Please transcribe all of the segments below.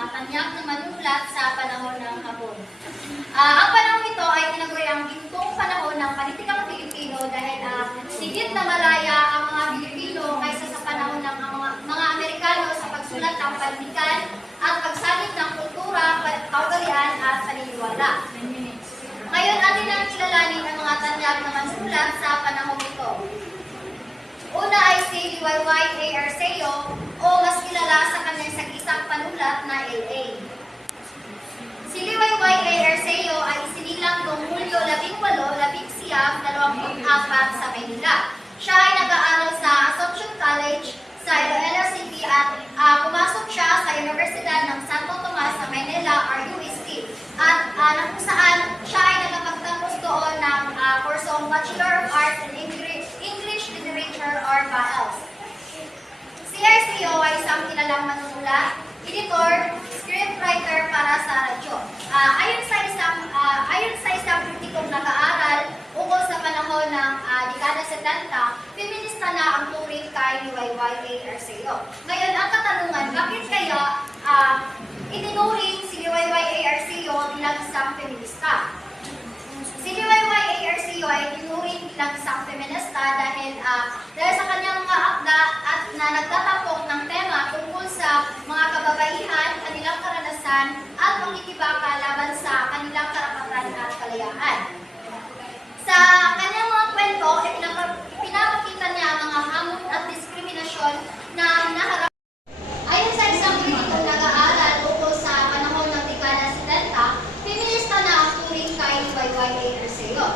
mga tanyag na manunulat sa panahon ng hapon. Ang panahon ito ay tinaguri ang gintong panahon ng politikang Pilipino dahil sigit na malaya ang mga Pilipino kaysa sa panahon ng mga Amerikano sa pagsulat ng panitikan at pagsalip ng kultura, kaugalian at paniniwala. Ngayon atin ang kilalanin ang mga tanyag na manunulat sa panahon ito. Una ay si Liwayway A. Arceo o mas kilala sa kanyang sagisang panulat na LA. Si Liwayway A. Arceo ay isinilang noong Hulyo 18, 1924 sa Maynila. Siya ay nag-aaral sa Assumption College sa Iloilo City at pumasok siya sa Universidad ng Santo Tomas sa Manila, RUST. At kung saan siya ay nakapagtapos doon ng kursong Bachelor of Arts in English Literature or BAELS. Si Arceo ay isang kilalang manunulat, editor, scriptwriter para sa radyo. Ayon sa isang kritikong nag-aaral ukol sa panahon ng dekada 70, feminista na ang turing kay Liwayway A. Arceo. Ngayon, ang katanungan, bakit kaya itinuring si Liwayway A. Arceo bilang isang feminista? Si Liwayway A. Arceo ay itinuring bilang isang feminista dahil sa kanyang mga akda at na nagtatampok ng tema tungkol sa mga kababaihan, kanilang karanasan at pangkikibaka laban sa kanilang karapatan at kalayaan. Sa kanyang mga kwento, pinapakita niya ang mga hamon at diskriminasyon na hinaharap. Ayon sa isang kritikong nag-aaral ukol sa panahon ng dekada 70, feminista na ang turing kay Liwayway A. Arceo.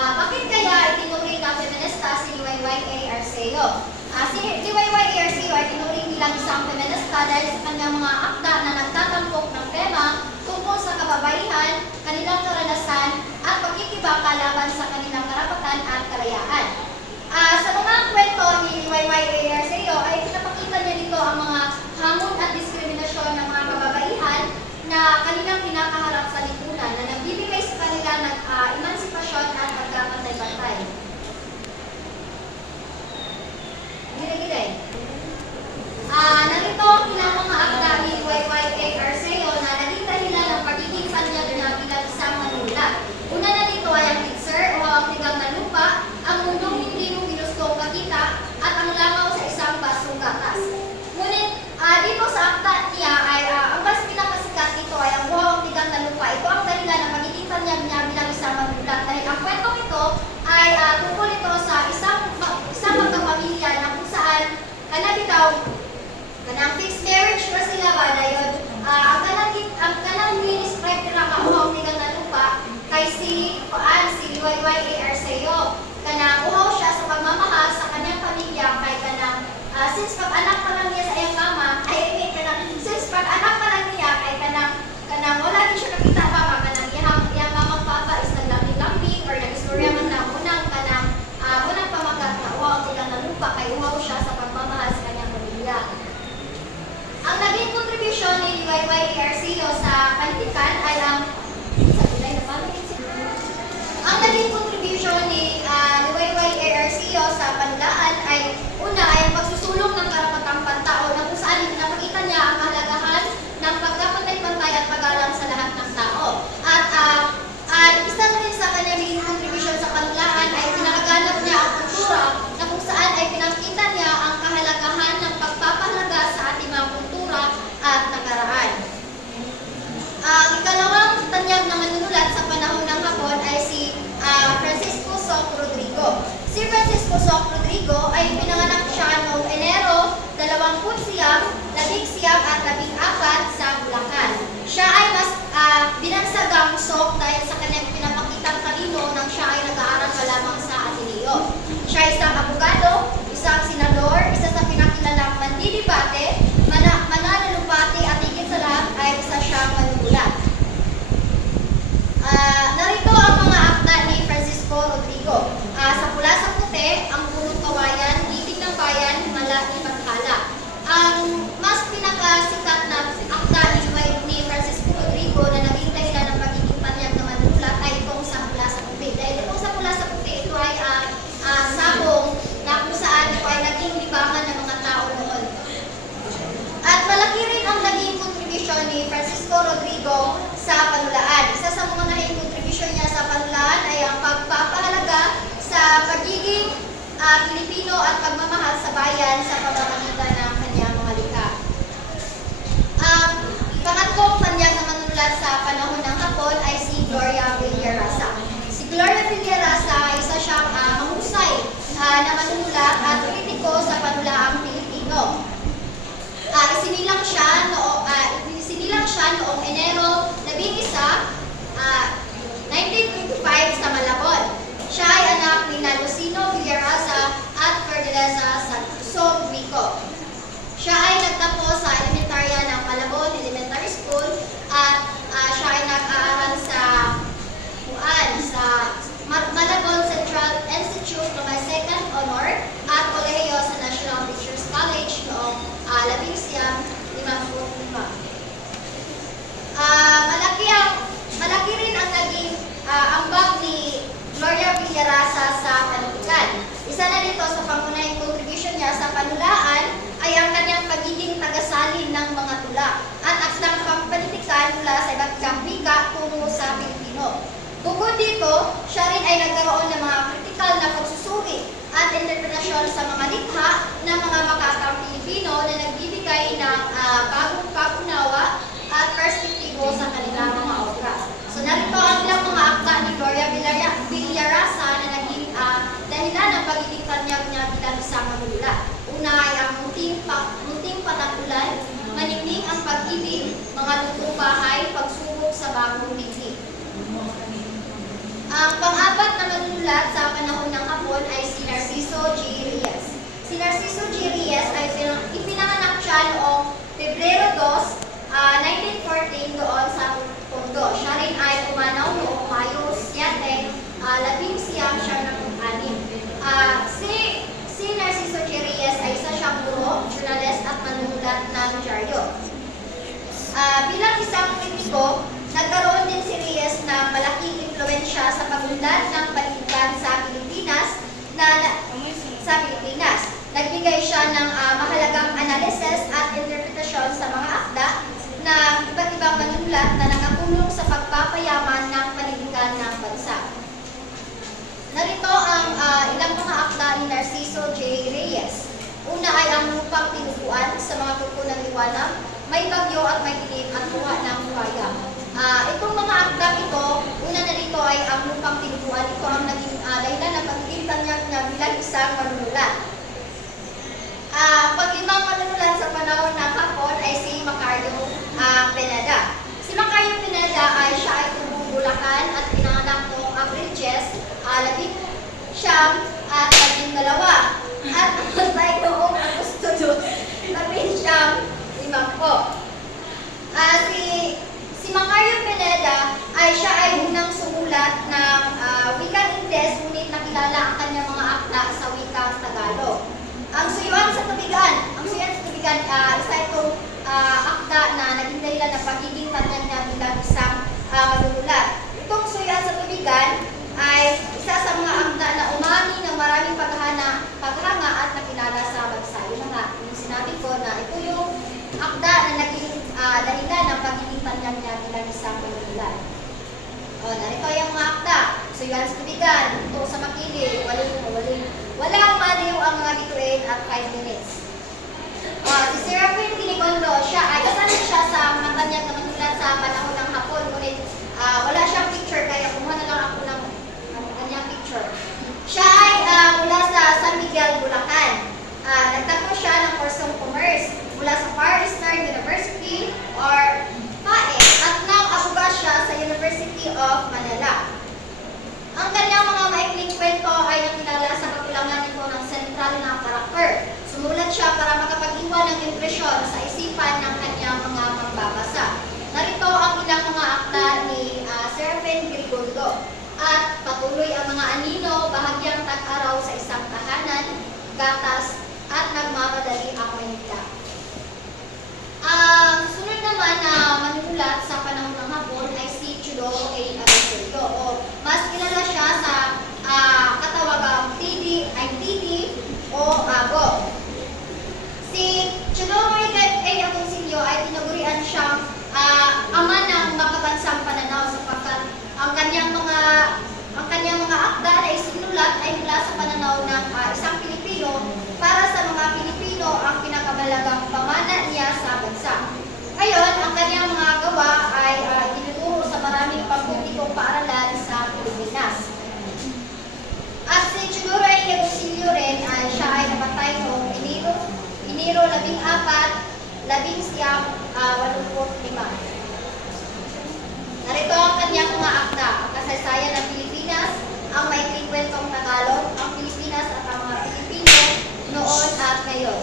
Bakit kaya itinuring na feminista si Liwayway A. Arceo? Si Liwayway A. Arceo ay tinuring bilang isang feminista dahil sa kanyang mga akda na nagtatampok ng tema tungkol sa kababaihan, kanilang karanasan, at pagkikibaka laban sa kanilang karapatan at kalayaan. Sa mga kwento ni Liwayway A. Arceo ay pinapakita niya dito ang mga hamon at diskriminasyon ng mga kababaihan na kanilang kinakaharap sa lipunan na nagbibigay sa kanila ng emansipasyon at pagkapantay-pantay. Gilay-gilay. Narito ang ilang mga akda ni Liwayway A. Arceo na naging dahilan ng pagiging panyag niya bilang isang manunulat. Una na dito ay ang Pitzer o ang tigang na lupa, ang mundong hindi mo ginustong makita, at ang langaw sa isang basong gatas. Ngunit dito sa akda niya ay ang mas pinakasikat dito ay ang buhaw ang tigang na lupa. Ito ang dahilan ng pagiging panyag niya bilang isang manunulat dahil ang kwentong ito ay tungkol ito sa isang magkapamilya na kung saan kanang fixed marriage na sila ba dayon ang kanang describe nila kauhaw tigang na lupa kay si Liwayway A. Arceo. Kanang uhaw siya sa pagmamahal sa kanyang pamilya kay kanang since pag-anak pa lang niya sa iyang mama since pag-anak pa lang niya kay kanang wala din siya nakita mama kanang iyang mamang papa is naglambing-lambing or nag-istorya man na unang pamagat na uhaw tigang na lupa kay uhaw siya sa pagmamahal sa kanyang pamilya. Ang naging kontribusyon ni Liwayway A. Arceo sa panitikan ay ang naging kontribusyon ni Liwayway A. Arceo sa panulaan ay una ay ang pagsusulong ng karapatang pantao na kung saan pinapakita niya ang kahalagahan ng pagkapantay-pantay at paggalang sa lahat ng tao. At isa rin sa kanyang naging kontribusyon sa panulaan ay pinakaganap niya ang kultura na kung saan ay pinakita niya ang kahalagahan ng pagpapahalaga sa ating mga kultura at nakaraan. Ang ikalawang tanyag na manunulat sa panahon ng hapon ay si Francisco Soc Rodrigo. Si Francisco Soc Rodrigo ay pinanganak siya noong Enero 20, 19 at 14 sa Bulacan. Siya ay mas binagsagang Soc dahil sa kanyang pinapakitang talino nang siya ay nag-aaral pa lamang sa Ateneo. Siya ay isang abogado, isang senador, isa sa pinakilalang mandidibate, mananalumpati at higit sa lahat ay isa siyang manunulat. Narito ang mga akda ni Francisco Rodrigo. Sa Pula sa Puti, ang Punong Kawayan, Litig ng Bayan, Malaki Paghala. Ang mas pinakasikat na akda ni Francisco Rodrigo na naging dahilan ng pagiging panyag na manunulat ay itong sa Pula sa Puti. Dahil itong sa Pula sa Puti, ito ay sabong na kung saan ito ay naging libangan ng mga tao noon. At malaki rin ang naging Pilipino at pagmamahal sa bayan sa pamamagitan ng kanyang mga likha. Ang pangatlong panyag na manunulat sa panahon ng Hapon ay si Gloria Villarasa. Si Gloria Villarasa ay isa siyang mahusay na manunulat at kritiko sa panulaang Pilipino. Isinilang siya noong Enero 11, 1925 sa Malabon. Siya ay anak ni Lucino Villarasa at Ferdeleza Santuso Vico. Siya ay nagtapos sa elementarya ng Malabon Elementary School at siya ay nag-aaral sa Malabon Central Institute ng may second honor at kolehiyo sa National Teachers College noong 1955. Malaki rin ang naging ambag ni Gloria Villarasa sa panitikan. Isa na dito sa pangunahing contribution niya sa panulaan ay ang kanyang pagiging tagasalin ng mga tula at aksang pampanitikan mula sa iba't ibang wika tungo sa Pilipino. Bukod dito, siya rin ay nagkaroon ng mga kritikal na pagsusuri at interpretasyon sa mga likha ng mga makakang Pilipino na nagbibigay ng bagong pag-unawa at perspektibo sa kanilang mga obra. So narito ang ilang mga akda ni Gloria Villarasa na naging dahilan ng pagiging tanyag niya bilang isang manunulat. Una ay ang munting patakulan, maningning ang pag-ibig, mga lutong bahay, pagsubok sa bagong tingin. Ang pang-apat na manunulat sa panahon ng Hapon ay si Narciso G. Reyes. Si Narciso G. Reyes ay ipinanganak siya noong Pebrero 2, 1914 doon sa Tondo. Siya rin ay pumanaw noong Mayo 7, 11 siya ng 6. Si Narciso G. Reyes ay isa siyang guro, journalist at manunulat ng dyaryo. Bilang isang kritiko, nagkaroon din si Reyes ng malaking impluwensya sa pagunlad ng panitikan sa Pilipinas. Nagbigay siya ng mahalagang analysis at interpretasyon sa mga akda na iba't ibang manunulat na nakatulong sa pagpapayaman ng panitikan ng bansa. Narito ang ilang mga akda ni Narciso J. Reyes. Una ay ang lupang tinubuan sa mga kuko ng liwanag, may bagyo at may dilim at buha ng buhaya. Itong mga akdang ito, una na dito ay ang lupang tinubuan. Ito ang naging dahilan ng pagiging tanyag na bilang isang manunulat. Pag-ibang manunulat sa panahon ng Hapon ay si Macario Pineda. Si Macario Pineda ay siya ay tubong Bulacan at pinanganak noong April 10, 1912 at namatay noong Agosto 2, 1950. Si Macario Pineda ay siya ay unang sumulat ng wikang Ingles, ngunit nakilala ang kanyang mga akda sa wikang Tagalog. Ang Suyuan sa Tubigan, isa itong akda na naging dahilan ng pagiging tanyag niya bilang isang manunulat. Itong Suyuan sa Tubigan ay isa sa mga akda na umami ng maraming paghanga at nakilala sa bansa. Yun nga, yung sinabi ko na ito yung akda na naging dahilan ng pagiging tanyag niya bilang isang manunulat. Narito yung mga akda. Suyuan sa Tubigan, ito sa Makili, walang maliw ang mga bituin at 5 minutes. Si Serafin Kinigondo, isa rin siya sa mga tanyag na manunulat sa panahon ng Hapon, ngunit wala siyang picture, kaya kumuha na lang ako ng kanyang picture. Siya ay mula sa San Miguel, Bulacan. Nagtapos siya ng kursong commerce mula sa Far Eastern University or FAE at nang-abuga siya sa University of Manila. Ang kanyang mga maikling kwento ay nakilala sa kakulangan nito ng sentral na karakter. Sumulat siya para makapag-iwan ng impresyon sa isipan ng kanyang mga magbabasa. Narito ang ilang mga akda ni Serafin Grigondo. At patuloy ang mga anino, bahagyang tag-araw sa isang tahanan, gatas, at nagmamadali ang Manila. Sunod naman na manunulat sa panahon ng Hapon ay si Chudoro A. Agoncillo, o mas kilala siya sa katawagang TD o Ago. Si Chudoro A. Agoncillo ay tinagurian siyang ama ng makabansang pananaw sapagkat ang kanyang mga akda na isinulat ay mula sa pananaw ng isang Enero 14, 1985. Narito ang kanyang mga akta, ang kasaysayan ng Pilipinas, ang maikling kwentong Tagalog, ang Pilipinas at ang mga Pilipino noon at ngayon.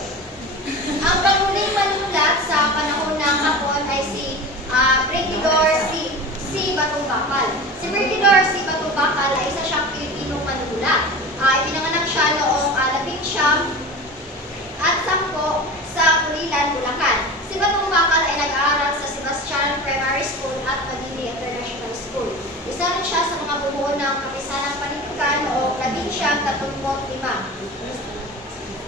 Ang panghuling manulat sa panahon ng Hapon ay si Brigidor C. Batubakal. Si Brigidor C. Batubakal ay isa siyang Pilipinong manulat. Ipinanganak siya noong 19 at 10 sa Pulilan, Bulacan. Si Batubakal ay nag-aaral sa Sebastian Primary School at Madini International School. Isa rin siya sa mga bumuo ng Kapisanang Panitikan noong 1935.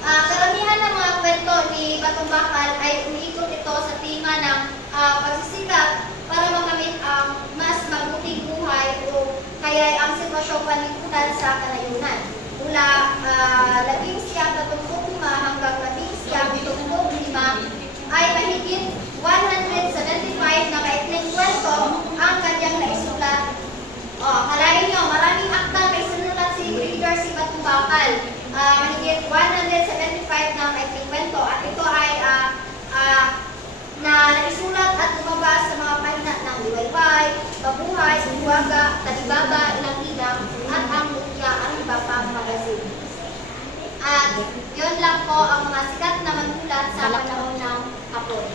Karamihan ng mga kwento ni Batubakal ay umiikot ito sa tema ng pagsisikap para makamit ang mas mabuting buhay o kaya ang sitwasyong panlipunan sa kanayunan. Mula 1935 hanggang 1975 ay mahigit 175 na maikling kwento ang kanyang naisulat. Kalain nyo, maraming akta may sinulat si Brigidor C. Batubakal. Mahigit 175 na maikling kwento at ito ay na naisulat at lumabas sa mga pahina ng Liwayway, Babuhay, Buwaga, Talibaba, Ilang-Ilang at ang Mutya at iba pang magazine. At yun lang po ang mga sikat na manulat sa panahon ng Hapon.